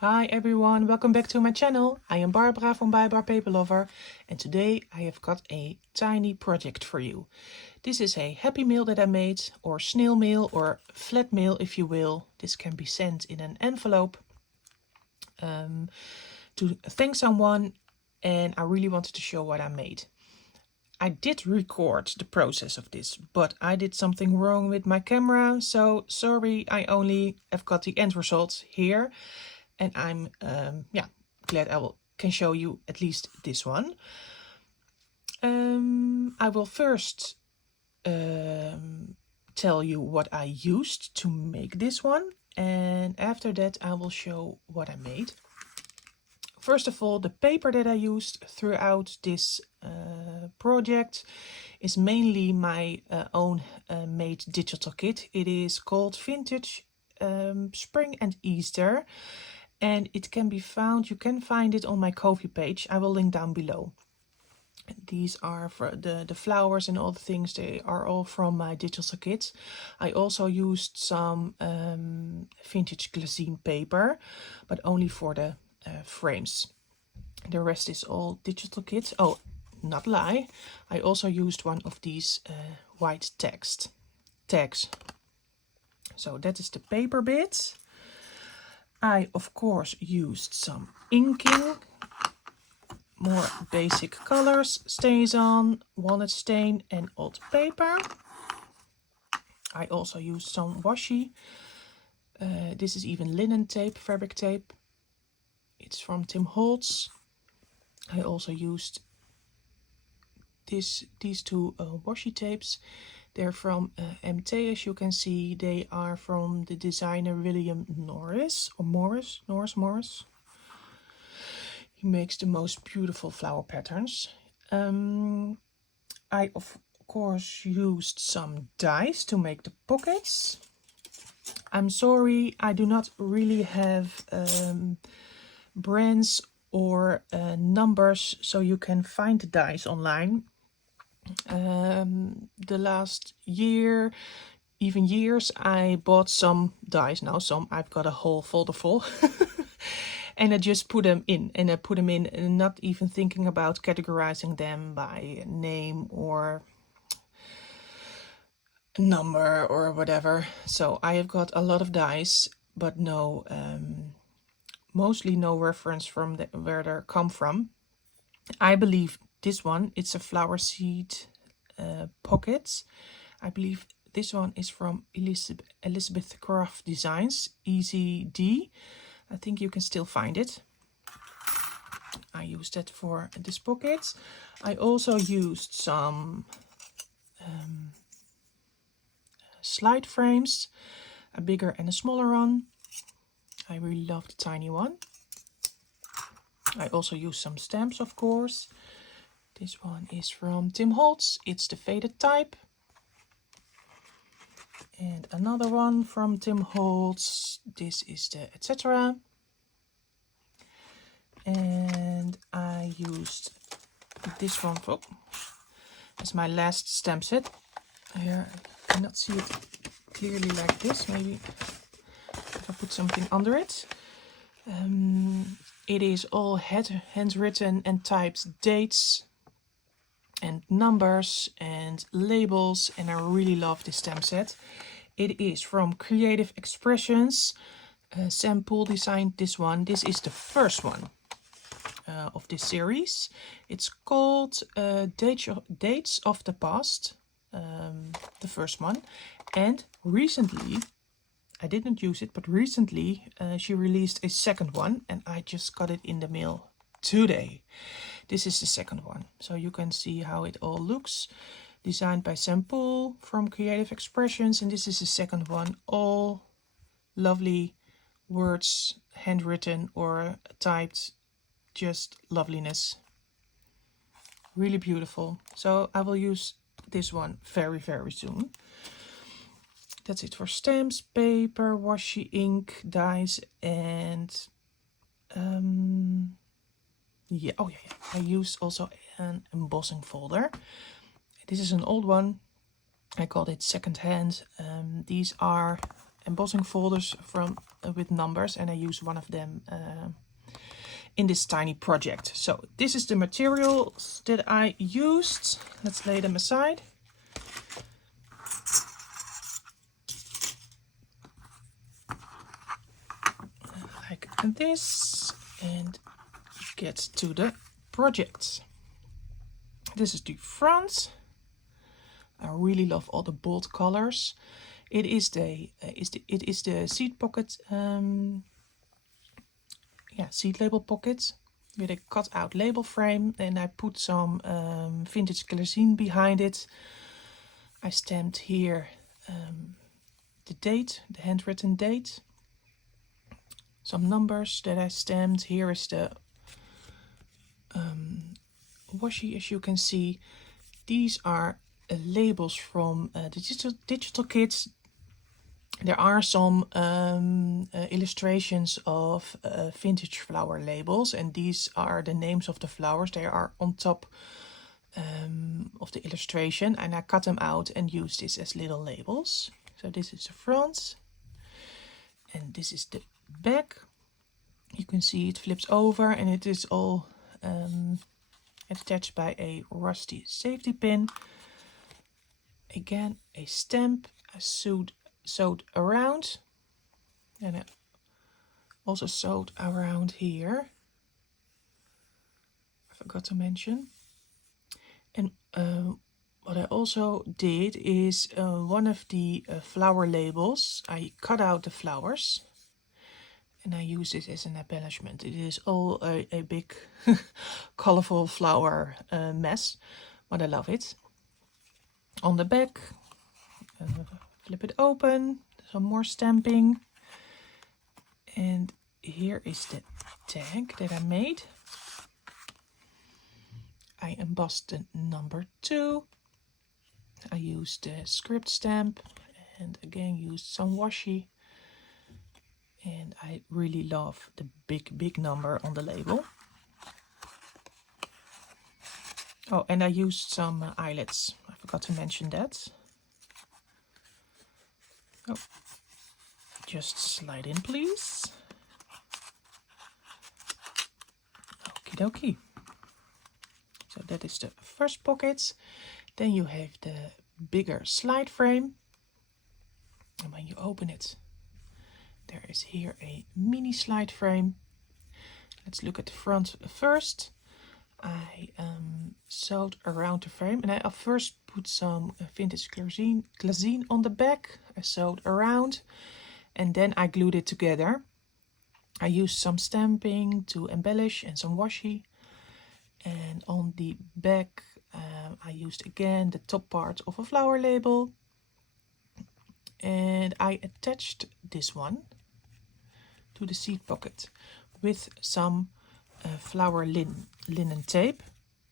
Hi everyone, welcome back to my channel. I am Barbara from Bar Paper Lover, and today I have got a tiny project for you. This is a happy mail that I made, or snail mail, or flat mail if you will. This can be sent in an envelope to thank someone, and I really wanted to show what I made. I did record the process of this, but I did something wrong with my camera, so sorry, I only have got the end result here. And I'm glad I can show you at least this one. I will first tell you what I used to make this one, and after that I will show what I made. First of all, the paper that I used throughout this project is mainly my own made digital kit. It is called Vintage Spring and Easter, and it can be found, you can find it on my Ko-fi page. I will link down below. These are for the flowers and all the things, they are all from my digital kits. I also used some vintage glazine paper, but only for the frames. The rest is all digital kits. Oh, not lie, I also used one of these white tags. So that is the paper bit. I of course used some inking, more basic colors, StazOn, walnut stain and old paper. I also used some washi. This is even linen tape, fabric tape. It's from Tim Holtz. I also used these two washi tapes. They're from MT, as you can see. They are from the designer William Norris, or Morris. He makes the most beautiful flower patterns. I of course used some dies to make the pockets. I'm sorry, I do not really have brands or numbers, so you can find the dies online. The last year, even years, I bought some dies. Now some, I've got a whole folder full. And I just put them in, and I put them in and not even thinking about categorizing them by name or number or whatever. So I have got a lot of dies, but no, mostly no reference from where they come from. I believe this one, it's a flower seed pocket. I believe this one is from Elizabeth Craft Designs, Easy D. I think you can still find it. I used that for this pocket. I also used some slide frames, a bigger and a smaller one. I really love the tiny one. I also used some stamps, of course. This one is from Tim Holtz. It's the faded type. And another one from Tim Holtz. This is the etc. And I used this one as my last stamp set. Here, I cannot see it clearly like this. Maybe if I put something under it. It is all handwritten and typed dates and numbers and labels, and I really love this stamp set. It is from Creative Expressions. Sam Poole designed this one. This is the first one of this series. It's called Dates of the Past, the first one. And recently, I didn't use it, but recently she released a second one, and I just got it in the mail today. This is the second one, so you can see how it all looks. Designed by Sam Poole from Creative Expressions, and this is the second one. All lovely words, handwritten or typed, just loveliness. Really beautiful. So I will use this one very, very soon. That's it for stamps, paper, washi, ink, dies, and I used also an embossing folder. This is an old one. I called it second hand. These are embossing folders from with numbers, and I use one of them in this tiny project. So this is the materials that I used. Let's lay them aside. Like this, and get to the project. This is the front. I really love all the bold colors. It is the seed pocket, seed label pocket with a cut out label frame, and I put some vintage glazine behind it. I stamped here the date, the handwritten date, some numbers that I stamped. Here is the washi, as you can see. These are labels from the digital kits. There are some illustrations of vintage flower labels, and these are the names of the flowers. They are on top of the illustration, and I cut them out and use this as little labels. So this is the front, and this is the back. You can see it flips over, and it is all attached by a rusty safety pin. Again, a stamp I sewed around, and I also sewed around here. I forgot to mention. And what I also did is one of the flower labels, I cut out the flowers and I use it as an embellishment. It is all a big colorful flower mess, but I love it. On the back, flip it open, some more stamping, and here is the tag that I made. I embossed the number 2. I used the script stamp and again used some washi, and I really love the big number on the label. Oh, and I used some eyelets. I forgot to mention that. Oh, just slide in, please. Okie dokie. So that is the first pocket. Then you have the bigger slide frame. And when you open it, there is here a mini slide frame. Let's look at the front first. I sewed around the frame, and I first put some vintage glazine on the back. I sewed around, and then I glued it together. I used some stamping to embellish and some washi. And on the back, I used again the top part of a flower label. And I attached this one to the seed pocket with some flower linen tape,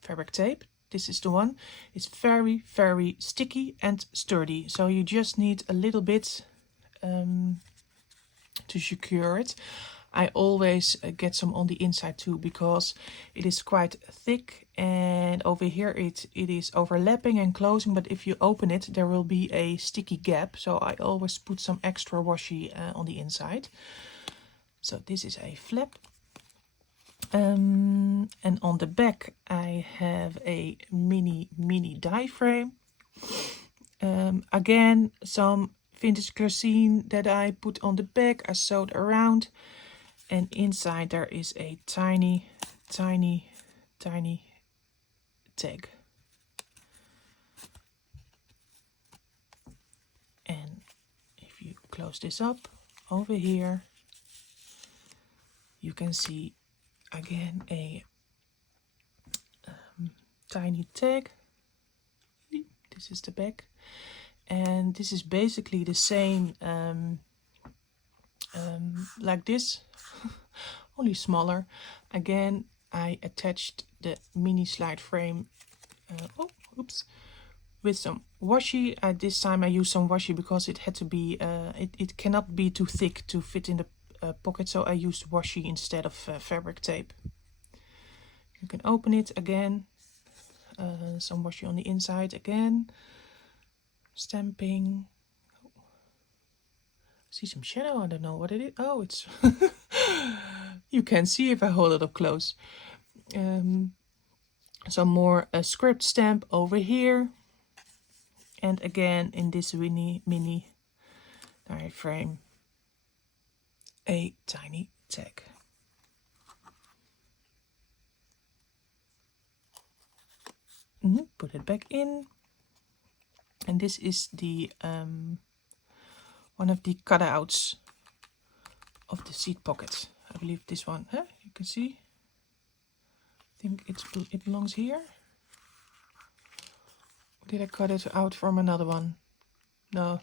fabric tape. This is the one. It's very sticky and sturdy, so you just need a little bit to secure it. I always get some on the inside too, because it is quite thick, and over here it is overlapping and closing, but if you open it there will be a sticky gap, so I always put some extra washi on the inside. So this is a flap. And on the back I have a mini die frame. Again, some vintage glazine that I put on the back. I sewed around, and inside there is a tiny tag. And if you close this up, over here you can see again a tiny tag. This is the back, and this is basically the same like this, only smaller. Again, I attached the mini slide frame with some washi. This time I used some washi because it had to be it cannot be too thick to fit in the pocket, so I used washi instead of fabric tape. You can open it again, some washi on the inside again, stamping. see some shadow. I don't know what it is. Oh, it's you can see if I hold it up close. Some more a script stamp over here, and again in this mini diagram a tiny tag. Put it back in, and this is the one of the cutouts of the seat pocket. I believe this one, you can see. I think it belongs here. Or did I cut it out from another one? No,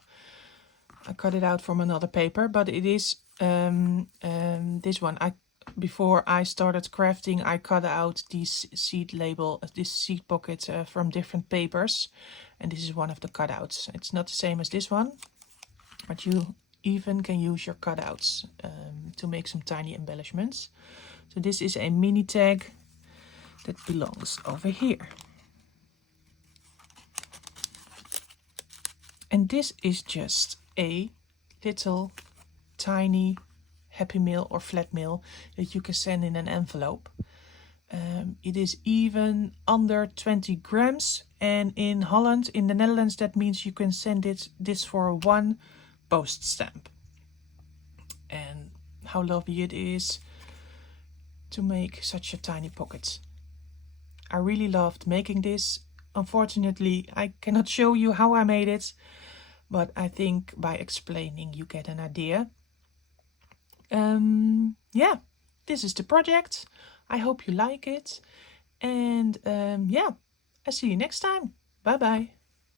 I cut it out from another paper, but it is this one. Before I started crafting, I cut out these this seat pocket from different papers, and this is one of the cutouts. It's not the same as this one, but you even can use your cutouts to make some tiny embellishments. So this is a mini tag that belongs over here. And this is just a little tiny happy mail or flat mail that you can send in an envelope. It is even under 20 grams, and in Holland, in the Netherlands, that means you can send this for 1 post stamp. And how lovely it is to make such a tiny pocket. I really loved making this. Unfortunately, I cannot show you how I made it, but I think by explaining you get an idea. Yeah, this is the project. I hope you like it. And yeah, I'll see you next time. Bye bye.